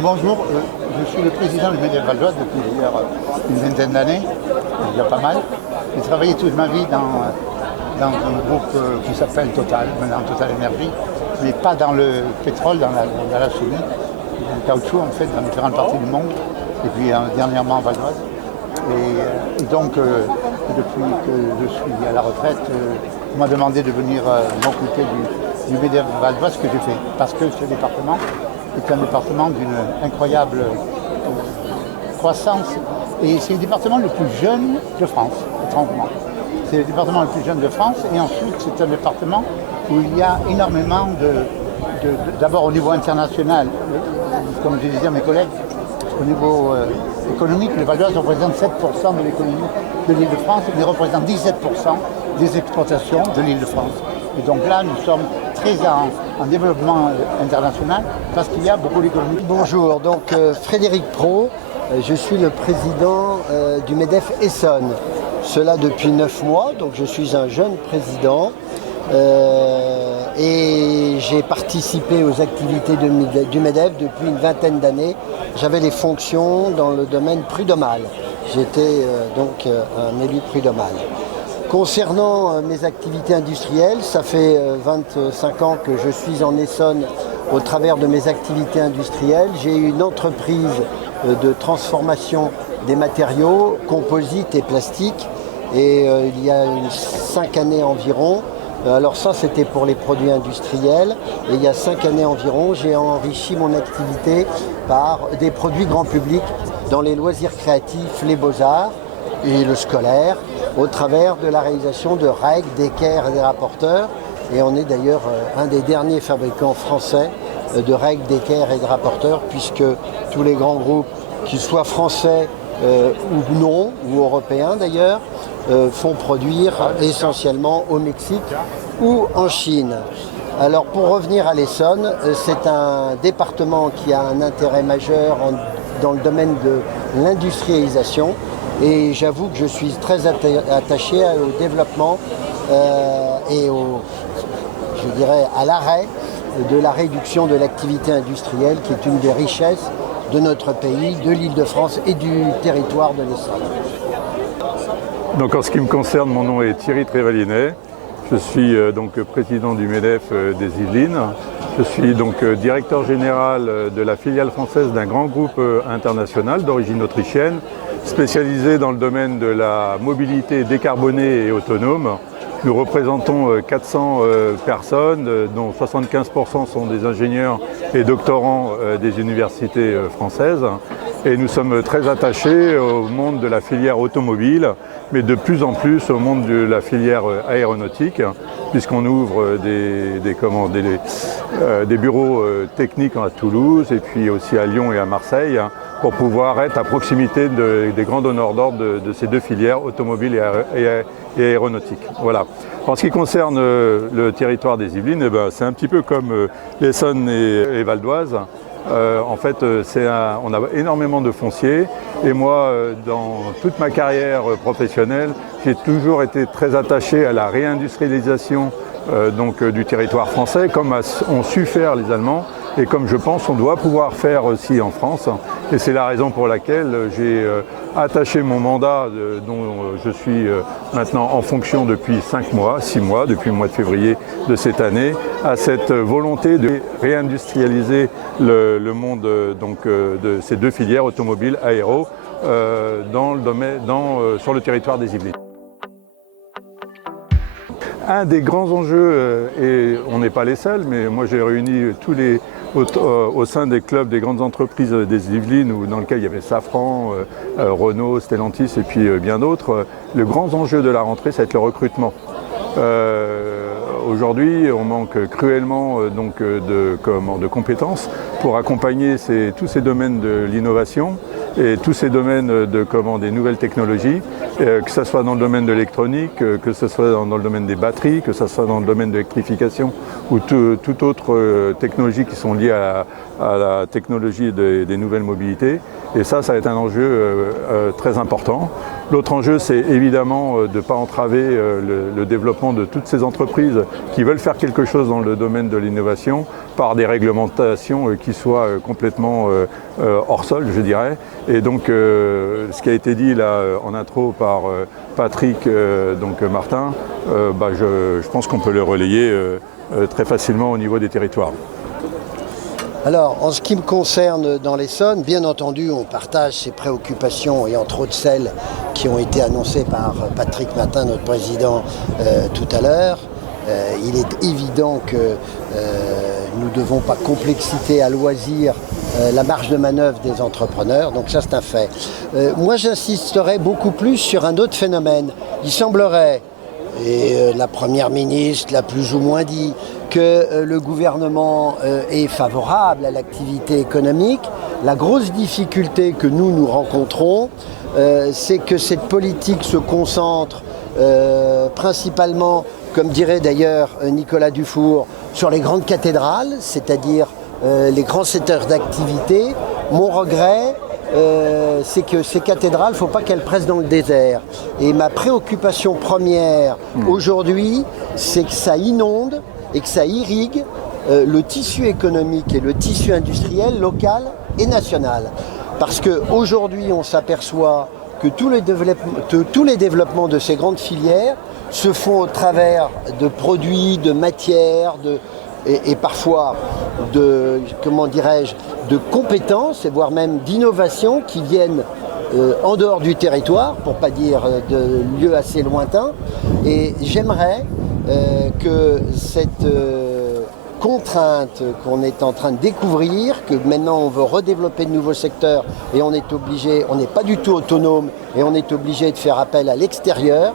Bonjour, je suis le président du MEDEF Val d'Oise depuis une vingtaine d'années, déjà pas mal. J'ai travaillé toute ma vie dans un groupe qui s'appelle Total, maintenant Total Énergie, mais pas dans le pétrole, dans la chimie, dans le caoutchouc en fait, dans différentes parties du monde, et puis dernièrement à Val d'Oise. Et donc, depuis que je suis à la retraite, on m'a demandé de venir m'occuper du MEDEF Val d'Oise, ce que j'ai fait, parce que ce département est un département d'une incroyable croissance, et c'est le département le plus jeune de France, étrangement. C'est le département le plus jeune de France, et ensuite c'est un département où il y a énormément d'abord au niveau international, comme je disais à mes collègues, au niveau économique, le Val d'Oise représente 7% de l'économie de l'Île-de-France, mais représente 17% des exploitations de l'Île-de-France. Et donc là, nous sommes très en développement international parce qu'il y a beaucoup d'économies. Bonjour, donc Frédéric Pro, je suis le président du MEDEF Essonne. Cela depuis 9 mois, donc je suis un jeune président et j'ai participé aux activités du MEDEF depuis une vingtaine d'années. J'avais les fonctions dans le domaine prud'homal. J'étais donc un élu prud'homal. Concernant mes activités industrielles, ça fait 25 ans que je suis en Essonne au travers de mes activités industrielles. J'ai une entreprise de transformation des matériaux, composites et plastiques. Et il y a 5 années environ, alors ça c'était pour les produits industriels, et il y a 5 années environ, j'ai enrichi mon activité par des produits grand public dans les loisirs créatifs, les beaux-arts et le scolaire, au travers de la réalisation de règles, d'équerres et des rapporteurs. Et on est d'ailleurs un des derniers fabricants français de règles, d'équerres et de rapporteurs, puisque tous les grands groupes, qu'ils soient français ou non, ou européens d'ailleurs, font produire essentiellement au Mexique ou en Chine. Alors pour revenir à l'Essonne, c'est un département qui a un intérêt majeur dans le domaine de l'industrialisation. Et j'avoue que je suis très attaché au développement et à l'arrêt de la réduction de l'activité industrielle qui est une des richesses de notre pays, de l'Île-de-France et du territoire de l'Essonne. Donc en ce qui me concerne, mon nom est Thierry Trévalinet. Je suis donc président du MEDEF des Yvelines. Je suis donc directeur général de la filiale française d'un grand groupe international d'origine autrichienne, spécialisé dans le domaine de la mobilité décarbonée et autonome. Nous représentons 400 personnes, dont 75% sont des ingénieurs et doctorants des universités françaises. Et nous sommes très attachés au monde de la filière automobile, mais de plus en plus au monde de la filière aéronautique, puisqu'on ouvre des bureaux techniques à Toulouse et puis aussi à Lyon et à Marseille, pour pouvoir être à proximité des grands donneurs d'ordre de ces deux filières, automobile et aéronautique. Voilà. En ce qui concerne le territoire des Yvelines, c'est un petit peu comme l'Essonne et Val d'Oise. En fait, on a énormément de foncier et moi, dans toute ma carrière professionnelle, j'ai toujours été très attaché à la réindustrialisation du territoire français, comme ont su faire les Allemands et comme je pense on doit pouvoir faire aussi en France. Et c'est la raison pour laquelle j'ai attaché mon mandat, dont je suis maintenant en fonction depuis 6 mois, depuis le mois de février de cette année, à cette volonté de réindustrialiser le monde de ces deux filières, automobile, aéro, sur le territoire des Yvelines. Un des grands enjeux, et on n'est pas les seuls, mais moi j'ai réuni tous les au sein des clubs des grandes entreprises des Yvelines, dans lequel il y avait Safran, Renault, Stellantis et puis bien d'autres. Le grand enjeu de la rentrée, ça va être le recrutement. Aujourd'hui, on manque cruellement de compétences pour accompagner tous ces domaines de l'innovation et tous ces domaines des nouvelles technologies. que ce soit dans le domaine de l'électronique, que ce soit dans le domaine des batteries, que ce soit dans le domaine de l'électrification ou toute autre technologie qui sont liées à la technologie des nouvelles mobilités. Et ça va être un enjeu très important. L'autre enjeu, c'est évidemment de ne pas entraver le développement de toutes ces entreprises qui veulent faire quelque chose dans le domaine de l'innovation par des réglementations qui soient complètement hors sol, je dirais. Et donc, ce qui a été dit là en intro par Patrick Martin, je pense qu'on peut le relayer très facilement au niveau des territoires. Alors, en ce qui me concerne dans l'Essonne, bien entendu, on partage ces préoccupations et entre autres celles qui ont été annoncées par Patrick Martin, notre président, tout à l'heure. Il est évident que nous ne devons pas complexiter à loisir la marge de manœuvre des entrepreneurs, donc ça c'est un fait. Moi j'insisterai beaucoup plus sur un autre phénomène. Il semblerait, et la Première ministre l'a plus ou moins dit, que le gouvernement est favorable à l'activité économique. La grosse difficulté que nous rencontrons, c'est que cette politique se concentre principalement, comme dirait d'ailleurs Nicolas Dufour, sur les grandes cathédrales, c'est-à-dire les grands secteurs d'activité. Mon regret, c'est que ces cathédrales, il ne faut pas qu'elles pressent dans le désert. Et ma préoccupation première aujourd'hui, c'est que ça inonde et que ça irrigue le tissu économique et le tissu industriel local et national. Parce qu'aujourd'hui, on s'aperçoit que tous les développements de ces grandes filières se font au travers de produits, de matières, et parfois de compétences, et voire même d'innovations qui viennent en dehors du territoire, pour ne pas dire de lieux assez lointains. Et j'aimerais que cette contrainte qu'on est en train de découvrir, que maintenant on veut redévelopper de nouveaux secteurs et on n'est pas du tout autonome et on est obligé de faire appel à l'extérieur,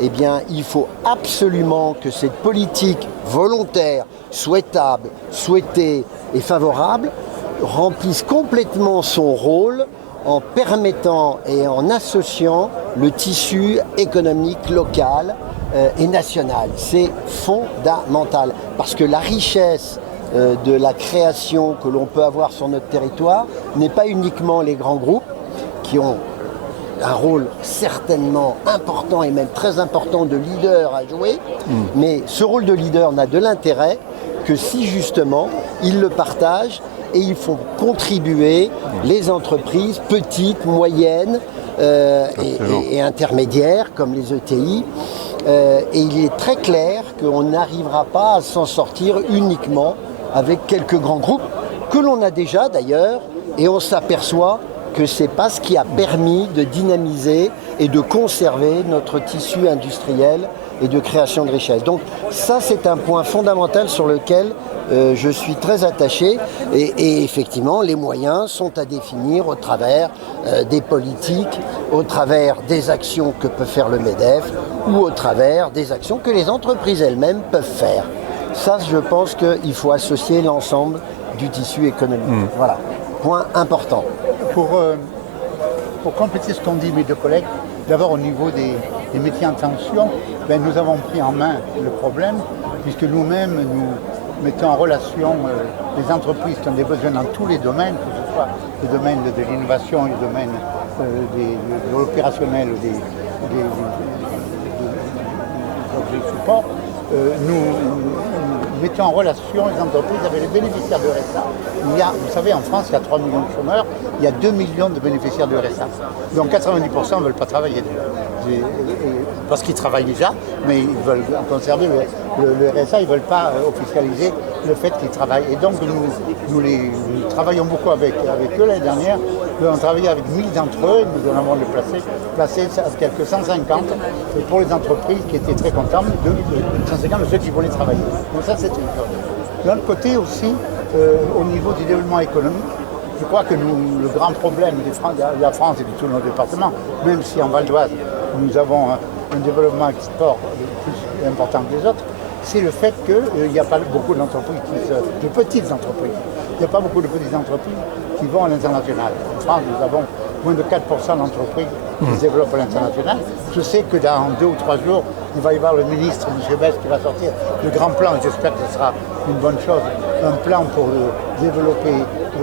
eh bien il faut absolument que cette politique volontaire, souhaitable, souhaitée et favorable remplisse complètement son rôle en permettant et en associant le tissu économique local et national. C'est fondamental parce que la richesse de la création que l'on peut avoir sur notre territoire n'est pas uniquement les grands groupes qui ont un rôle certainement important et même très important de leader à jouer, mais ce rôle de leader n'a de l'intérêt que si justement ils le partagent et ils font contribuer les entreprises petites, moyennes et intermédiaires comme les ETI. Et il est très clair qu'on n'arrivera pas à s'en sortir uniquement avec quelques grands groupes que l'on a déjà d'ailleurs, et on s'aperçoit que ce n'est pas ce qui a permis de dynamiser et de conserver notre tissu industriel et de création de richesse. Donc ça, c'est un point fondamental sur lequel je suis très attaché et effectivement, les moyens sont à définir au travers des politiques, au travers des actions que peut faire le MEDEF ou au travers des actions que les entreprises elles-mêmes peuvent faire. Ça, je pense qu'il faut associer l'ensemble du tissu économique. Voilà, point important. Pour compléter ce qu'ont dit mes deux collègues, d'abord au niveau des métiers en tension, nous avons pris en main le problème puisque nous-mêmes nous mettons en relation les entreprises qui ont des besoins dans tous les domaines, que ce soit le domaine de l'innovation, le domaine de l'opérationnel, des objets support. Nous mettons en relation les entreprises avec les bénéficiaires de RSA. Vous savez, en France, il y a 3 millions de chômeurs, il y a 2 millions de bénéficiaires de RSA. Donc 90% ne veulent pas travailler. Parce qu'ils travaillent déjà, mais ils veulent conserver le RSA, ils ne veulent pas officialiser le fait qu'ils travaillent. Et donc nous travaillons beaucoup avec eux. L'année dernière, nous avons travaillé avec 1000 d'entre eux, nous en avons placé quelques 150 pour les entreprises qui étaient très contentes, 150 de ceux qui voulaient travailler. Donc ça, c'est une chose. De l'autre côté aussi, au niveau du développement économique, je crois que le grand problème de la France et de tous nos départements, même si en Val d'Oise, nous avons un développement export plus important que les autres, c'est le fait qu'il n'y a pas beaucoup d'entreprises, de petites entreprises. Il n'y a pas beaucoup de petites entreprises qui vont à l'international. En France, nous avons moins de 4% d'entreprises qui se développent à l'international. Je sais que dans 2 ou 3 jours, il va y avoir le ministre, M. Bess, qui va sortir le grand plan, et j'espère que ce sera une bonne chose, un plan pour développer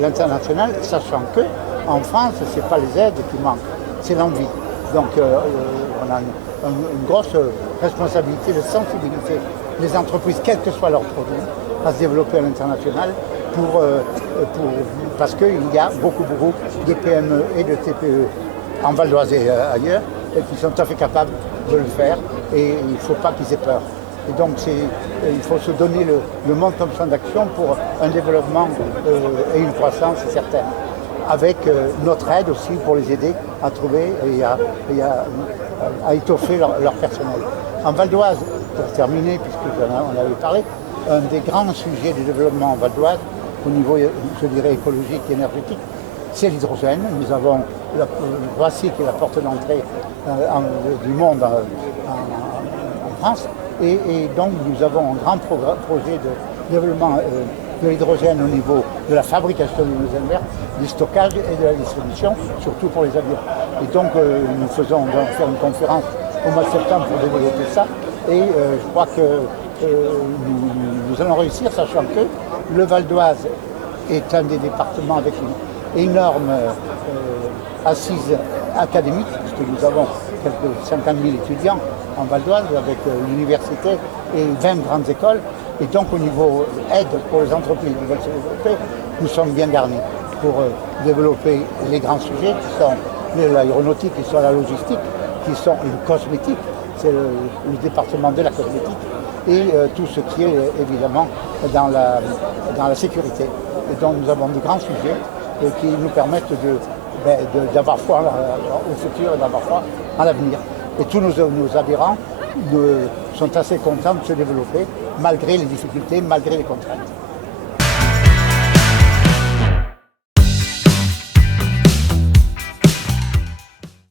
l'international, sachant que en France, ce n'est pas les aides qui manquent, c'est l'envie. Donc on a une grosse responsabilité de sensibiliser les entreprises, quels que soient leurs produits, à se développer à l'international parce qu'il y a beaucoup de PME et de TPE en Val d'Oise et ailleurs qui sont tout à fait capables de le faire et il ne faut pas qu'ils aient peur. Et donc il faut se donner le montant d'action pour un développement et une croissance certaine, avec notre aide aussi pour les aider à trouver et à étoffer leur personnel. En Val d'Oise, pour terminer, puisqu'on avait parlé, un des grands sujets du développement en Val d'Oise, au niveau, je dirais, écologique et énergétique, c'est l'hydrogène. Nous avons Roissy qui est la porte d'entrée du monde en France. Et donc nous avons un grand projet de développement de l'hydrogène au niveau de la fabrication de l'hydrogène vert, du stockage et de la distribution, surtout pour les avions. Et donc nous faisons faire une conférence au mois de septembre pour développer ça. Et je crois que nous allons réussir, sachant que le Val d'Oise est un des départements avec une énorme assise académique, puisque nous avons quelques 50 000 étudiants en Val d'Oise avec l'université et 20 grandes écoles. Et donc au niveau aide pour les entreprises qui veulent se développer, nous sommes bien garnis pour développer les grands sujets qui sont l'aéronautique, qui sont la logistique, qui sont le cosmétique, c'est le département de la cosmétique, et tout ce qui est évidemment dans la sécurité. Et donc nous avons de grands sujets qui nous permettent d'avoir foi au futur et d'avoir foi à l'avenir. Et tous nos adhérents sont assez contents de se développer malgré les difficultés, malgré les contraintes.